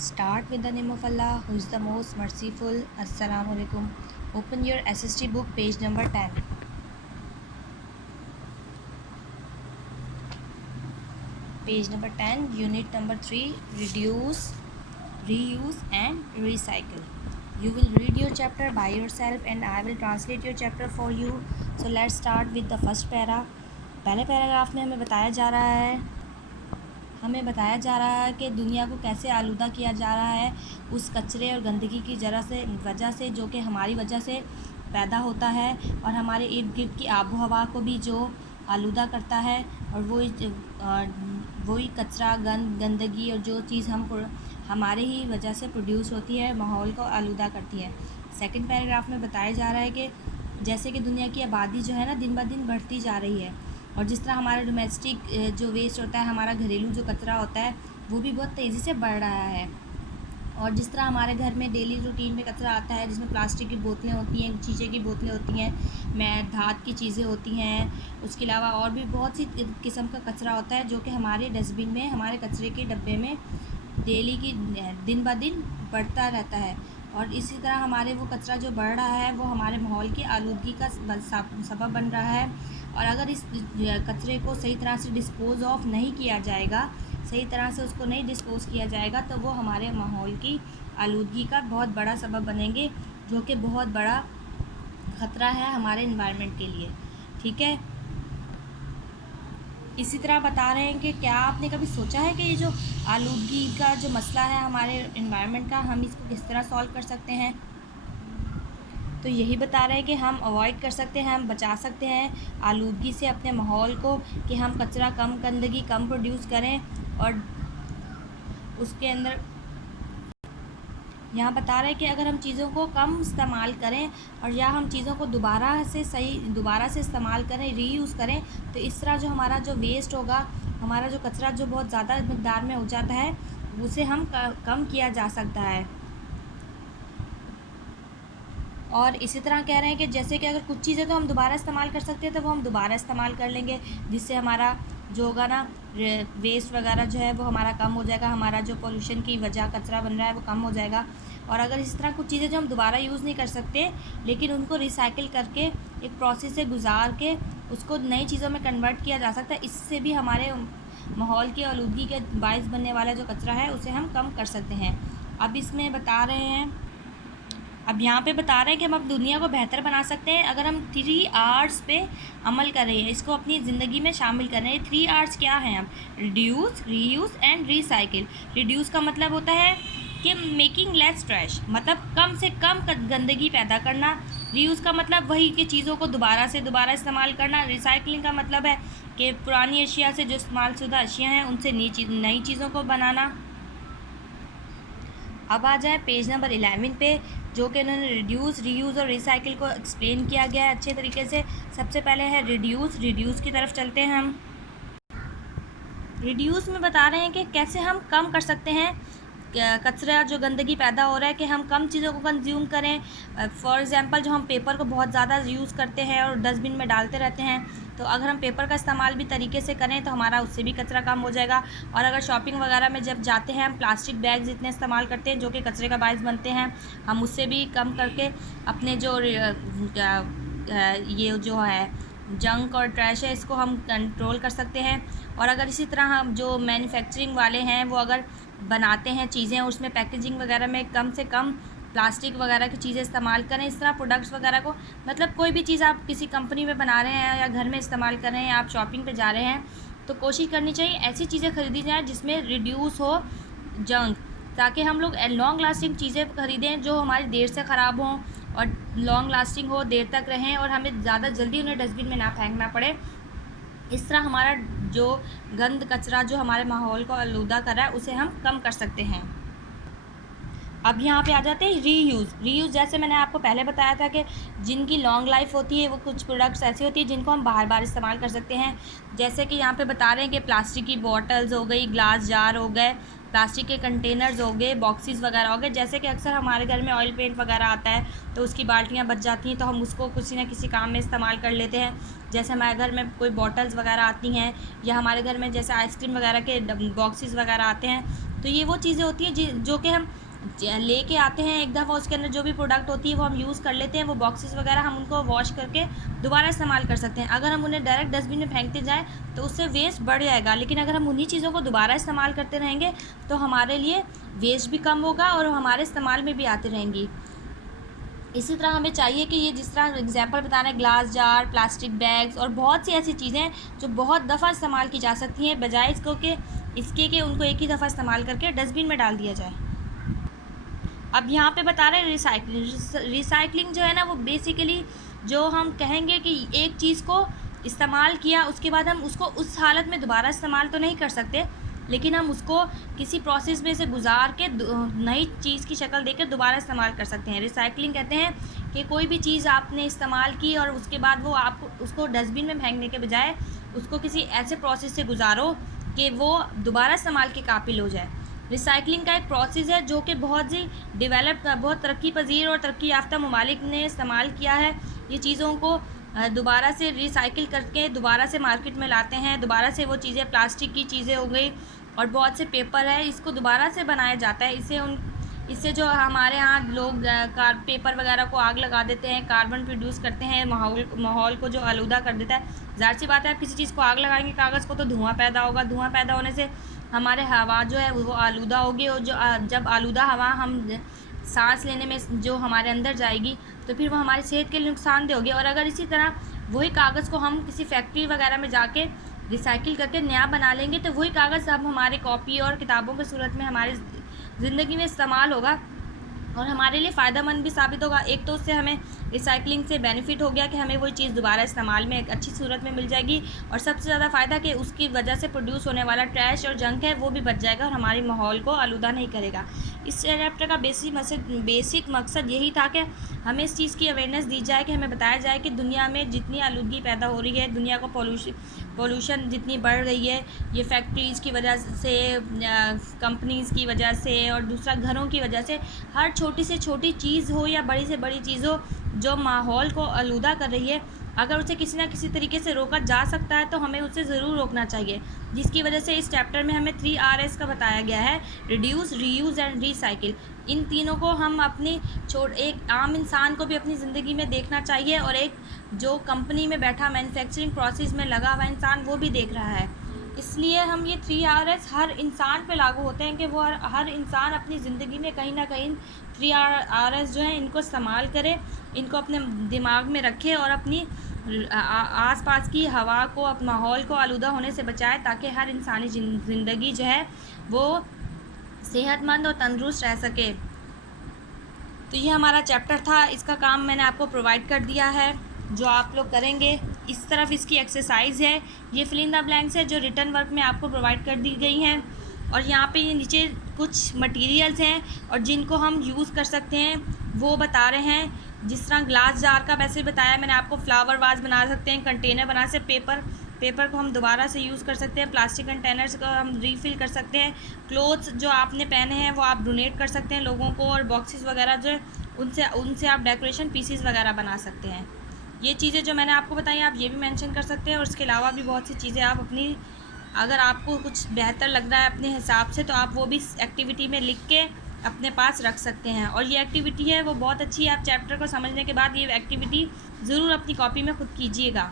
Start with the name of Allah, who is the most merciful. Assalamu alaikum. Open your SST book, page number 10. Page number 10, unit number 3, reduce, reuse and recycle. You will read your chapter by yourself and I will translate your chapter for you. So let's start with the first para. पहले paragraph में हमें बताया जा रहा है कि दुनिया को कैसे आलूदा किया जा रहा है उस कचरे और गंदगी की वजह से जो कि हमारी वजह से पैदा होता है और हमारे इर्द गिर्द की आबो हवा को भी जो आलूदा करता है। और वही कचरा गंदगी और जो चीज़ हमारे ही वजह से प्रोड्यूस होती है माहौल को आलूदा करती है। सेकंड पैराग्राफ में बताया जा रहा है कि जैसे कि दुनिया की आबादी जो है ना दिन ब दिन बढ़ती जा रही है और जिस तरह हमारा डोमेस्टिक जो वेस्ट होता है, हमारा घरेलू जो कचरा होता है वो भी बहुत तेज़ी से बढ़ रहा है। और जिस तरह हमारे घर में डेली रूटीन में कचरा आता है जिसमें प्लास्टिक की बोतलें होती हैं, शीशे की बोतलें होती हैं, धात की चीज़ें होती हैं, उसके अलावा और भी बहुत सी किस्म का कचरा होता है जो कि हमारे डस्टबिन में, हमारे कचरे के डब्बे में डेली की दिन ब दिन बढ़ता रहता है। और इसी तरह हमारे वो कचरा जो बढ़ रहा है वो हमारे माहौल की आलूदगी का सबब बन रहा है। और अगर इस कचरे को सही तरह से डिस्पोज़ ऑफ नहीं किया जाएगा, सही तरह से उसको नहीं डिस्पोज़ किया जाएगा तो वो हमारे माहौल की आलूदगी का बहुत बड़ा सबब बनेंगे, जो कि बहुत बड़ा ख़तरा है हमारे इन्वायरमेंट के लिए। ठीक है, इसी तरह बता रहे हैं कि क्या आपने कभी सोचा है कि ये जो आलूदगी का जो मसला है हमारे इन्वायरमेंट का, हम इसको किस तरह सॉल्व कर सकते हैं। तो यही बता रहे हैं कि हम अवॉइड कर सकते हैं, हम बचा सकते हैं आलूदगी से अपने माहौल को, कि हम कचरा कम, गंदगी कम प्रोड्यूस करें। और उसके अंदर यहाँ बता रहे हैं कि अगर हम चीज़ों को कम इस्तेमाल करें और या हम चीज़ों को दोबारा से इस्तेमाल करें, रीयूज़ करें, तो इस तरह जो हमारा जो वेस्ट होगा, हमारा जो कचरा जो बहुत ज़्यादा मिक़दार में हो जाता है, उसे हम कम किया जा सकता है। और इसी तरह कह रहे हैं कि जैसे कि अगर कुछ चीज़ें तो हम दोबारा इस्तेमाल कर सकते हैं तो वो हम दोबारा इस्तेमाल कर लेंगे, जिससे हमारा जो होगा ना वेस्ट वगैरह जो है वो हमारा कम हो जाएगा, हमारा जो पोल्यूशन की वजह कचरा बन रहा है वो कम हो जाएगा। और अगर इस तरह कुछ चीज़ें जो हम दोबारा यूज़ नहीं कर सकते लेकिन उनको रिसाइकिल करके एक प्रोसेस से गुजार के उसको नई चीज़ों में कन्वर्ट किया जा सकता है, इससे भी हमारे माहौल की आलूदगी के बायस बनने वाला जो कचरा है उसे हम कम कर सकते हैं। अब इसमें बता रहे हैं, अब यहाँ पे बता रहे हैं कि हम अब दुनिया को बेहतर बना सकते हैं अगर हम 3 R's पे अमल कर रहे हैं, इसको अपनी ज़िंदगी में शामिल कर रहे हैं। 3 R's क्या हैं? अब reduce, reuse and recycle. Reduce का मतलब होता है कि मेकिंग लेस ट्रैश, मतलब कम से कम गंदगी पैदा करना। रीयूज़ का मतलब वही कि चीज़ों को दोबारा इस्तेमाल करना। रिसाइकलिंग का मतलब है कि पुरानी अशिया से जो इस्तेमाल शुदा अशिया हैं उनसे नई चीज़ों को बनाना। अब आ जाए पेज नंबर 11 पे, जो कि उन्होंने रिड्यूस, रीयूज़ और रिसाइकिल को एक्सप्लेन किया गया है अच्छे तरीके से। सबसे पहले है रिड्यूस की तरफ चलते हैं हम। रिड्यूस में बता रहे हैं कि कैसे हम कम कर सकते हैं कचरा जो गंदगी पैदा हो रहा है, कि हम कम चीज़ों को कंज्यूम करें। फॉर एग्ज़ाम्पल जो हम पेपर को बहुत ज़्यादा यूज़ करते हैं और डस्टबिन में डालते रहते हैं, तो अगर हम पेपर का इस्तेमाल भी तरीके से करें तो हमारा उससे भी कचरा कम हो जाएगा। और अगर शॉपिंग वगैरह में जब जाते हैं हम प्लास्टिक बैग्स इतने इस्तेमाल करते हैं जो कि कचरे का बायस बनते हैं, हम उससे भी कम करके अपने जो ये जो है जंक और ट्रैश है इसको हम कंट्रोल कर सकते हैं। और अगर इसी तरह हम जो मैन्युफैक्चरिंग वाले हैं वो अगर बनाते हैं चीज़ें, उसमें पैकेजिंग वगैरह में कम से कम प्लास्टिक वगैरह की चीज़ें इस्तेमाल करें। इस तरह प्रोडक्ट्स वगैरह को, मतलब कोई भी चीज़ आप किसी कंपनी में बना रहे हैं या घर में इस्तेमाल कर रहे हैं या आप शॉपिंग पे जा रहे हैं, तो कोशिश करनी चाहिए ऐसी चीज़ें ख़रीदी जाए जिसमें रिड्यूस हो जंक, ताकि हम लोग लॉन्ग लास्टिंग चीज़ें ख़रीदें जो हमारी देर से ख़राब हों और लॉन्ग लास्टिंग हो, देर तक रहें और हमें ज़्यादा जल्दी उन्हें डस्टबिन में ना फेंकना पड़े। इस तरह हमारा जो गंद कचरा जो हमारे माहौल को आलूदा कर रहा है उसे हम कम कर सकते हैं। अब यहाँ पे आ जाते हैं रीयूज़। जैसे मैंने आपको पहले बताया था कि जिनकी लॉन्ग लाइफ होती है वो कुछ प्रोडक्ट्स ऐसी होती है जिनको हम बार बार इस्तेमाल कर सकते हैं। जैसे कि यहाँ पे बता रहे हैं कि प्लास्टिक की बॉटल्स हो गई, ग्लास जार हो गए, प्लास्टिक के कंटेनर्स हो गए, बॉक्सेस वगैरह हो गए। जैसे कि अक्सर हमारे घर में ऑयल पेंट वगैरह आता है तो उसकी बाल्टियाँ बच जाती हैं, तो हम उसको किसी न किसी काम में इस्तेमाल कर लेते हैं। जैसे हमारे घर में कोई बॉटल्स वगैरह आती हैं या हमारे घर में जैसे आइसक्रीम वगैरह के बॉक्सेस वगैरह आते हैं, तो ये वो चीज़ें होती हैं जो कि हम लेके आते हैं एक दफ़ा, उसके अंदर जो भी प्रोडक्ट होती है वो हम यूज़ कर लेते हैं। वो बॉक्सेस वगैरह हम उनको वॉश करके दोबारा इस्तेमाल कर सकते हैं। अगर हम उन्हें डायरेक्ट डस्टबिन में फेंकते जाएँ तो उससे वेस्ट बढ़ जाएगा, लेकिन अगर हम उन्हीं चीज़ों को दोबारा इस्तेमाल करते रहेंगे तो हमारे लिए वेस्ट भी कम होगा और हमारे इस्तेमाल में भी आती रहेंगी। इसी तरह हमें चाहिए कि ये जिस तरह एग्जांपल बता रहे हैं, ग्लास जार, प्लास्टिक बैग्स और बहुत सी ऐसी चीज़ें जो बहुत दफ़ा इस्तेमाल की जा सकती हैं, बजाय इसके कि उनको एक ही दफ़ा इस्तेमाल करके डस्टबिन में डाल दिया जाए। अब यहाँ पे बता रहे हैं रिसाइकलिंग जो है ना, वो बेसिकली जो हम कहेंगे कि एक चीज़ को इस्तेमाल किया उसके बाद हम उसको उस हालत में दोबारा इस्तेमाल तो नहीं कर सकते, लेकिन हम उसको किसी प्रोसेस में से गुजार के नई चीज़ की शक्ल देकर दोबारा इस्तेमाल कर सकते हैं। रिसाइकलिंग कहते हैं कि कोई भी चीज़ आपने इस्तेमाल की और उसके बाद वो आप उसको डस्टबिन में फेंकने के बजाय उसको किसी ऐसे प्रोसेस से गुजारो कि वो दोबारा इस्तेमाल के काबिल हो जाए। रिसाइकलिंग का एक प्रोसेस है जो कि बहुत ही बहुत तरक्की पजीर और तरक्की याफ्ता ममालिक ने इस्तेमाल किया है। ये चीज़ों को दोबारा से रिसाइकिल करके दोबारा से मार्केट में लाते हैं। दोबारा से वो चीज़ें, प्लास्टिक की चीज़ें हो गई और बहुत से पेपर है, इसको दोबारा से बनाया जाता है। इससे जो हमारे यहाँ लोग पेपर वगैरह को आग लगा देते हैं, कार्बन प्रोड्यूस करते हैं, माहौल को जो आलूदा कर देता है। ज़ाहिर सी बात है, आप किसी चीज़ को आग लगाएंगे कागज़ को तो धुआं पैदा होगा। धुआं पैदा होने से हमारे हवा जो है वो आलूदा होगी, और जब आलूदा हवा हम सांस लेने में जो हमारे अंदर जाएगी तो फिर वो हमारी सेहत के लिए नुकसानदेह होगी। और अगर इसी तरह वही कागज़ को हम किसी फैक्ट्री वगैरह में जाके रिसाइकिल करके नया बना लेंगे तो वही कागज़ अब हमारे कॉपी और किताबों की सूरत में हमारी ज़िंदगी में इस्तेमाल होगा और हमारे लिए फ़ायदेमंद भी साबित होगा। एक तो उससे हमें रिसाइकलिंग से बेनिफिट हो गया कि हमें वही चीज़ दोबारा इस्तेमाल में एक अच्छी सूरत में मिल जाएगी, और सबसे ज़्यादा फ़ायदा कि उसकी वजह से प्रोड्यूस होने वाला ट्रैश और जंक है वो भी बच जाएगा और हमारे माहौल को आलूदा नहीं करेगा। इस चैप्टर का बेसिक मकसद यही था कि हमें इस चीज़ की अवेयरनेस दी जाए, कि हमें बताया जाए कि दुनिया में जितनी आलूदगी पैदा हो रही है, दुनिया को पोल्यूशन जितनी बढ़ रही है, ये फैक्ट्रीज़ की वजह से, कंपनीज़ की वजह से और दूसरा घरों की वजह से, हर छोटी से छोटी चीज़ हो या बड़ी से बड़ी चीज़ हो जो माहौल को आलूदा कर रही है, अगर उसे किसी ना किसी तरीके से रोका जा सकता है तो हमें उसे ज़रूर रोकना चाहिए। जिसकी वजह से इस चैप्टर में हमें 3 Rs का बताया गया है, रिड्यूस, रीयूज़ एंड रिसाइकिल। इन तीनों को हम अपनी एक आम इंसान को भी अपनी ज़िंदगी में देखना चाहिए, और एक जो कंपनी में बैठा मैन्युफैक्चरिंग प्रोसेस में लगा हुआ इंसान वो भी देख रहा है। इसलिए हम ये 3 Rs हर इंसान पे लागू होते हैं कि वो हर इंसान अपनी ज़िंदगी में कहीं ना कहीं 3 Rs जो हैं इनको इस्तेमाल करे, इनको अपने दिमाग में रखे और अपनी आसपास की हवा को, माहौल को आलूदा होने से बचाए, ताकि हर इंसानी ज़िंदगी जो है वो सेहतमंद और तंदुरुस्त रह सके। तो ये हमारा चैप्टर था, इसका काम मैंने आपको प्रोवाइड कर दिया है जो आप लोग करेंगे। इस तरफ इसकी एक्सरसाइज है, ये फिल इन द ब्लैंक्स है जो रिटर्न वर्क में आपको प्रोवाइड कर दी गई हैं, और यहाँ पे ये नीचे कुछ मटेरियल्स हैं और जिनको हम यूज़ कर सकते हैं वो बता रहे हैं। जिस तरह ग्लास जार का वैसे बताया मैंने आपको, फ्लावर वाज बना सकते हैं, कंटेनर बना सकते, पेपर को हम दोबारा से यूज़ कर सकते हैं, प्लास्टिक कंटेनर्स को हम रीफ़िल कर सकते हैं, क्लोथ्स जो आपने पहने हैं वो आप डोनेट कर सकते हैं लोगों को, और बॉक्सेस वगैरह जो उनसे आप डेकोरेशन पीसीस वगैरह बना सकते हैं। ये चीज़ें जो मैंने आपको बताई आप ये भी मेंशन कर सकते हैं, और इसके अलावा भी बहुत सी चीज़ें आप अपनी, अगर आपको कुछ बेहतर लग रहा है अपने हिसाब से तो आप वो भी एक्टिविटी में लिख के अपने पास रख सकते हैं। और ये एक्टिविटी है वो बहुत अच्छी है, आप चैप्टर को समझने के बाद ये एक्टिविटी ज़रूर अपनी कॉपी में खुद कीजिएगा।